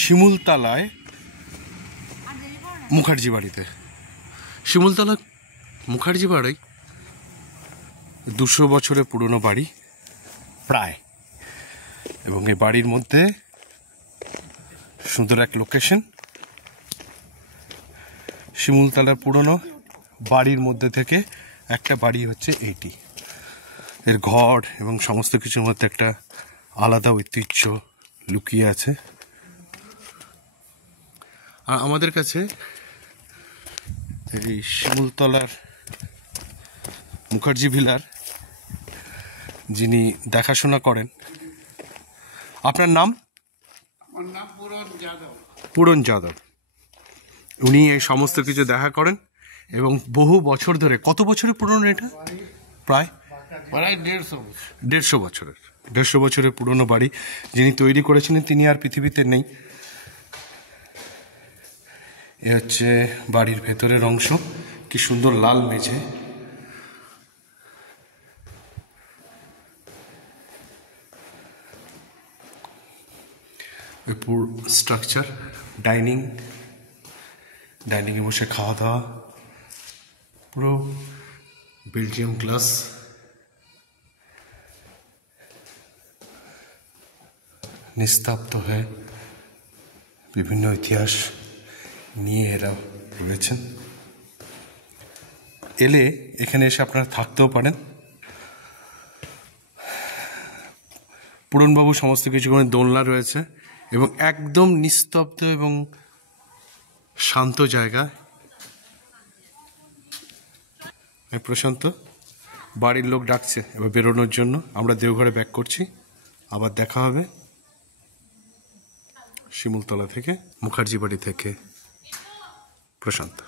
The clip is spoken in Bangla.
শিমুলতলায় মুখার্জি বাড়িতে। শিমুলতলা মুখার্জি বাড়ি 200 বছরের পুরনো বাড়ি প্রায়, এবং এই বাড়ির মধ্যে সুন্দর এক লোকেশন। শিমুলতলার পুরনো বাড়ির মধ্যে থেকে একটা বাড়ি হচ্ছে এইটি। এর ঘর এবং সমস্ত কিছুর মধ্যে একটা আলাদা ঐতিহ্য লুকিয়ে আছে। আর আমাদের কাছে এই শিমুলতলার মুখার্জি ভিলার যিনি দেখাশোনা করেন, আপনার নাম? আমার নাম পুরন যাদব। উনি এই সমস্ত কিছু দেখা করেন এবং বহু বছর ধরে, কত বছরের পুরনো এটা? প্রায় 150 বছরের। 150 বছরের পুরনো বাড়ি। যিনি তৈরি করেছিলেন তিনি আর পৃথিবীতে নেই। এ হচ্ছে বাড়ির ভেতরের অংশ। কি সুন্দর লাল মেঝে। পুরো স্ট্রাকচার, ডাইনিংয়ে বসে খাওয়া দাওয়া, পুরো বেলজিয়াম গ্লাস। নিস্তব্ধ হয়ে বিভিন্ন ইতিহাস নিয়ে এরা রয়েছেন। এলে এখানে এসে আপনারা থাকতেও পারেন। পুরনবাবু সমস্ত কিছু করে, দোলনা রয়েছে এবং একদম নিস্তব্ধ এবং শান্ত জায়গা। প্রশান্ত, বাড়ির লোক ডাকছে এবার বেরোনোর জন্য। আমরা দেওঘরে ব্যাক করছি। আবার দেখা হবে। শিমুলতলা থেকে, মুখার্জি বাড়ি থেকে প্রশান্ত।